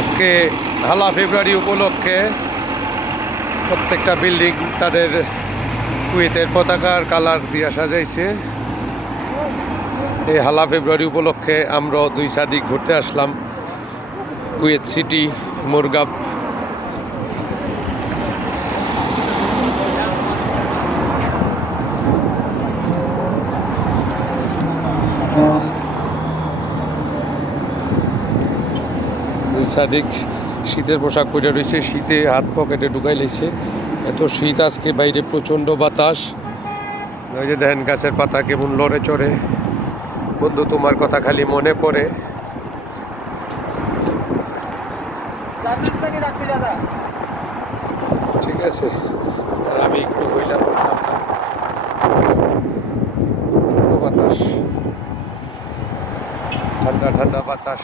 আজকে 1 ফেব্রুয়ারি উপলক্ষে প্রত্যেকটা বিল্ডিং তাদের কুয়েতের পতাকার কালার দিয়া সাজাইছে। এই 1 ফেব্রুয়ারি উপলক্ষে আমরা 2 সাদিক ঘুরতে আসলাম কুয়েত সিটি মুরগাব। সাদিক শীতের পোশাক পরে রয়েছে, শীতে হাত পকেটে ঢুকাই লেছে। এত শীত আজকে, বাইরে প্রচণ্ড বাতাস। ওই যে দেখেন গাছের পাতা কেমন লড়ে চড়ে। বন্ধু, তোমার কথা খালি মনে পড়ে। ঠিক আছে, আর আমি একটু হইলাম প্রচণ্ড বাতাস, ঠান্ডা ঠান্ডা বাতাস।